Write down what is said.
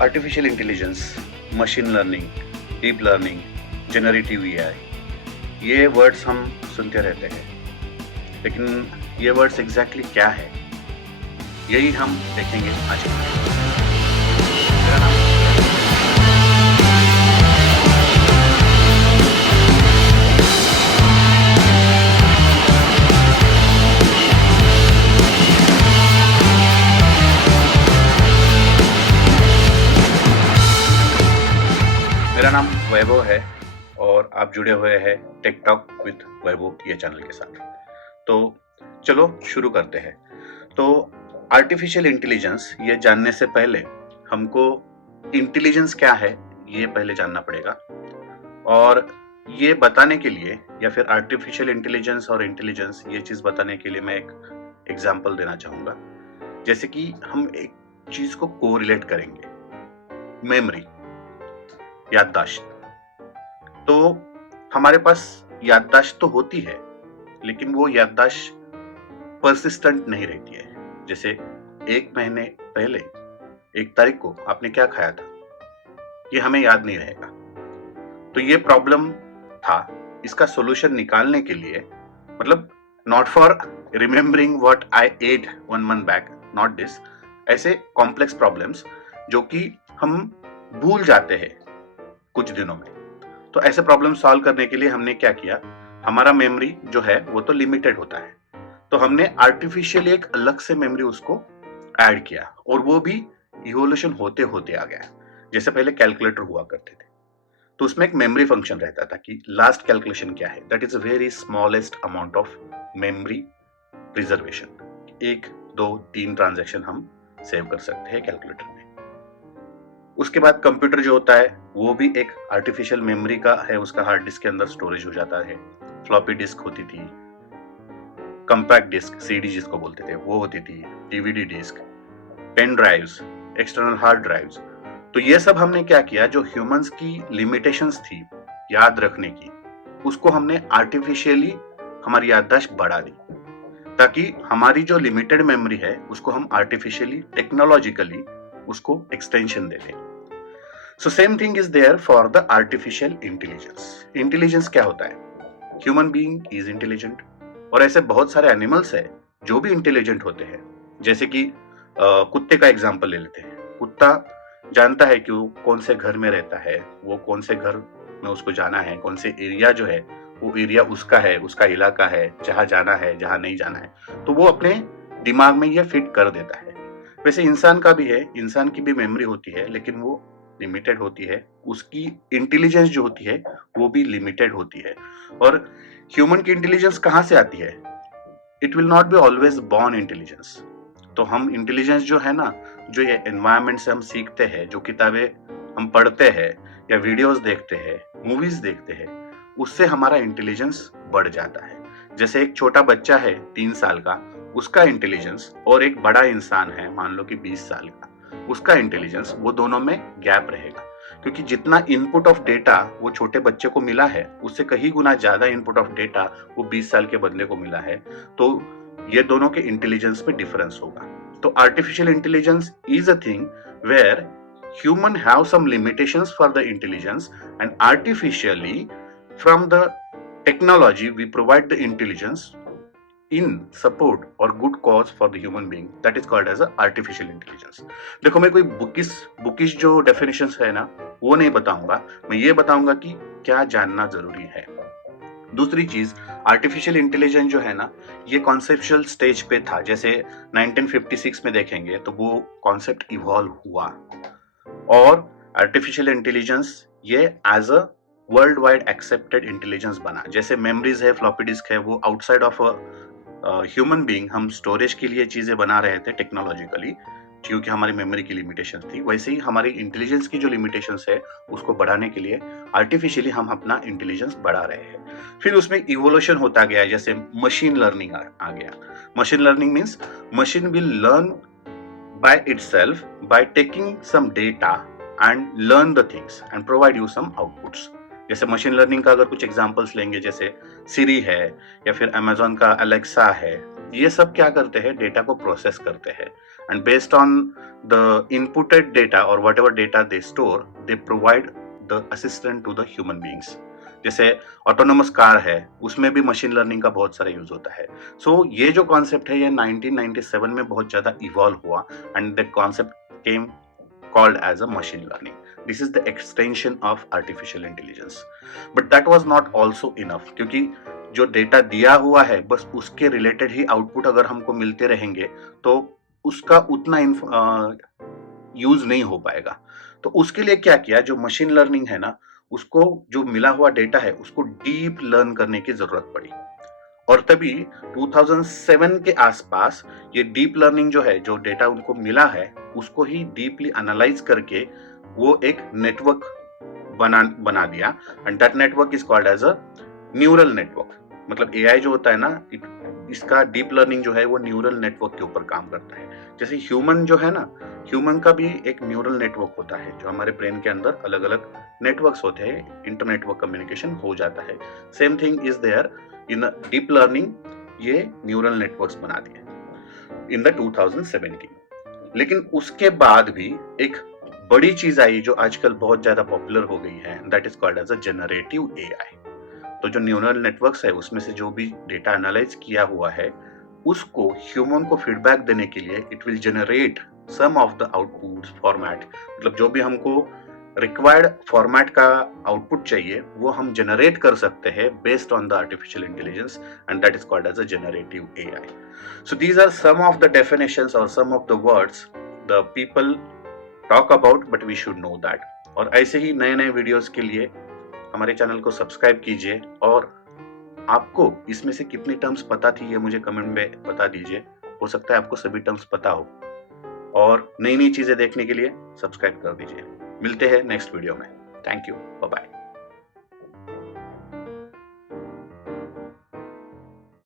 Artificial intelligence, machine learning, deep learning, generative AI, ये words हम सुनते रहते हैं, लेकिन ये वर्ड्स एग्जैक्टली क्या है, यही हम देखेंगे आज की वीडियो में। मेरा नाम मेरा नाम वैभव है और आप जुड़े हुए हैं टेक टॉक विद वैभव ये चैनल के साथ। तो चलो शुरू करते हैं। तो आर्टिफिशियल इंटेलिजेंस ये जानने से पहले हमको इंटेलिजेंस क्या है ये पहले जानना पड़ेगा, और ये बताने के लिए या फिर आर्टिफिशियल इंटेलिजेंस और इंटेलिजेंस ये चीज बताने के लिए मैं एक एग्जांपल देना चाहूंगा। जैसे कि हम एक चीज को कोरिलेट करेंगे, मेमोरी, याददाश्त। तो हमारे पास याददाश्त तो होती है, लेकिन वो याददाश्त परसिस्टेंट नहीं रहती है। जैसे 1 महीने पहले 1 तारीख को आपने क्या खाया था, ये हमें याद नहीं रहेगा। तो ये प्रॉब्लम था। इसका सॉल्यूशन निकालने के लिए, मतलब not for remembering what I ate 1 month back, not this, ऐसे कॉम्प्लेक्स प्रॉब्लम्स जो कि हम भूल जाते हैं कुछ दिनों में। तो ऐसे प्रॉब्लम सॉल्व करने के लिए हमने क्या किया, हमारा मेमोरी जो है वो तो लिमिटेड होता है, तो हमने आर्टिफिशियली एक अलग से मेमोरी उसको ऐड किया, और वो भी इवोल्यूशन होते होते आ गया। जैसे पहले कैलकुलेटर हुआ करते थे, तो उसमें एक मेमोरी फंक्शन रहता था कि लास्ट कैलकुलेशन क्या है, that is a very smallest amount of memory reservation. 1, 2, 3 transaction हम सेव कर सकते हैं कैलकुलेटर में। उसके बाद कंप्यूटर जो होता है वो भी एक आर्टिफिशियल मेमोरी का है, उसका हार्ड डिस्क के अंदर स्टोरेज हो जाता है। फ्लॉपी डिस्क होती थी, कंपैक्ट डिस्क सीडी जिसको बोलते थे वो होती थी, DVD disc, pen drives, external hard drives. तो ये सब हमने क्या किया, जो ह्यूमंस की लिमिटेशंस थी याद रखने की, उसको हमने आर्टिफिशियली हमारी याददाश्त बढ़ा दी, ताकि हमारी जो लिमिटेड मेमोरी है उसको हम आर्टिफिशियली टेक्नोलॉजिकली उसको एक्सटेंशन दे दें। So same thing is there for the artificial intelligence. Intelligence क्या होता है, ह्यूमन बीइंग इज इंटेलिजेंट, और ऐसे बहुत सारे एनिमल्स है जो भी इंटेलिजेंट होते हैं। जैसे कि कुत्ते का एग्जांपल ले लेते हैं। कुत्ता जानता है कि वो कौन से घर में रहता है, वो कौन से घर में उसको जाना है, कौन से एरिया जो है वो एरिया उसका है, उसका इलाका है, जहां जाना है जहां नहीं जाना है, तो वो अपने दिमाग में ये फिट कर देता है। वैसे इंसान का भी है, इंसान की भी मेमोरी होती है, लेकिन वो लिमिटेड होती है। उसकी इंटेलिजेंस जो होती है वो भी लिमिटेड होती है। और ह्यूमन की इंटेलिजेंस कहाँ से आती है, it will not be always born intelligence. तो हम इंटेलिजेंस जो है ना, जो ये एनवायरमेंट से हम सीखते हैं, जो किताबें हम पढ़ते हैं या वीडियोस देखते हैं, मूवीज देखते हैं, उससे हमारा इंटेलिजेंस बढ़ जाता है। जैसे एक छोटा बच्चा है 3 साल का, उसका इंटेलिजेंस, और एक बड़ा इंसान है मान लो कि 20 साल का, उसका इंटेलिजेंस, वो दोनों में गैप रहेगा। क्योंकि जितना इनपुट ऑफ डेटा वो छोटे बच्चे को मिला है, उससे कहीं गुना ज्यादा इनपुट ऑफ डेटा वो 20 साल के बंदे को मिला है। तो ये दोनों के इंटेलिजेंस में डिफरेंस होगा। तो artificial intelligence is a thing where human have some limitations for the intelligence, and artificially from the technology we provide the intelligence in support or good cause for the human being, that is called as a artificial intelligence. देखो, मैं कोई bookish जो definitions है ना वो नहीं बताऊंगा, मैं ये बताऊंगा कि क्या जानना जरूरी है। दूसरी चीज, आर्टिफिशियल इंटेलिजेंस जो है ना, ये कॉन्सेप्चुअल स्टेज पे था। जैसे 1956 में देखेंगे तो वो कॉन्सेप्ट इवॉल्व हुआ, और आर्टिफिशियल इंटेलिजेंस ये as a world wide accepted intelligence बना। जैसे मेमोरीज है, फ्लॉपी डिस्क है, वो आउटसाइड ऑफ ह्यूमन बीइंग हम स्टोरेज के लिए चीजें बना रहे थे टेक्नोलॉजिकली, क्योंकि हमारी मेमोरी की लिमिटेशन थी। वैसे ही हमारी इंटेलिजेंस की जो लिमिटेशंस है उसको बढ़ाने के लिए आर्टिफिशियली हम अपना इंटेलिजेंस बढ़ा रहे हैं। फिर उसमें इवोल्यूशन होता गया, जैसे मशीन लर्निंग आ गया। Machine learning means machine will learn by itself by taking some data and learn the things and provide you some outputs. जैसे मशीन लर्निंग का अगर कुछ एग्जांपल्स लेंगे, जैसे सिरी है, या फिर अमेजोन का अलेक्सा है, ये सब क्या करते हैं, डेटा को प्रोसेस करते हैं, and based on the inputted data और whatever data they store, they provide the assistant to the human beings. जैसे ऑटोनोमस कार है, उसमें भी मशीन लर्निंग का बहुत सारा यूज होता है। सो ये जो कॉन्सेप्ट है ये 1997 में बहुत ज्यादा इवॉल्व हुआ, and the concept came called as a machine learning. This is the extension of artificial intelligence. But that was not also enough, क्योंकि जो डेटा दिया हुआ है बस उसके रिलेटेड ही आउटपुट अगर हमको मिलते रहेंगे तो उसका उतना यूज नहीं हो पाएगा। तो उसके लिए क्या किया, जो मशीन लर्निंग है ना, उसको जो मिला हुआ डेटा है उसको डीप लर्न करने की जरूरत पड़ी। और तभी 2007 के आसपास ये डीप लर्निंग जो है, जो डेटा उनको मिला है उसको ही डीपली एनालाइज करके वो एक नेटवर्क बना दिया, and that network is called as a neural network. मतलब एआई जो होता है ना, इसका डीप लर्निंग जो है वो न्यूरल नेटवर्क के ऊपर काम करता है। जैसे ह्यूमन जो है ना, ह्यूमन का भी एक न्यूरल नेटवर्क होता है, जो हमारे ब्रेन के अंदर अलग अलग नेटवर्क्स होते हैं, इंटरनेटवर्क कम्युनिकेशन हो जाता है। Same thing is there in deep learning, ये न्यूरल नेटवर्क्स बना दिए इन द 2017। लेकिन उसके बाद भी एक बड़ी चीज आई जो आजकल बहुत ज्यादा पॉपुलर हो गई है, that is called as a generative AI. तो जो न्यूरल नेटवर्क्स है उसमें से जो भी डेटा एनालाइज किया हुआ है उसको ह्यूमन को फीडबैक देने के लिए it will generate some of the output format. मतलब जो भी हमको रिक्वायर्ड फॉर्मेट का आउटपुट चाहिए वो हम जनरेट कर सकते हैं based on the artificial intelligence, and that is called as a generative AI. So these are some of the definitions और some of the words the people talk about, but we should know that. और ऐसे ही नए नए videos के लिए हमारे channel को subscribe कीजिए, और आपको इसमें से कितनी टर्म्स पता थी ये मुझे कमेंट में बता दीजिए। हो सकता है आपको सभी टर्म्स पता हो। और नई नई चीजें देखने के लिए सब्सक्राइब कर दीजिए। मिलते हैं नेक्स्ट वीडियो में। Thank you, bye bye.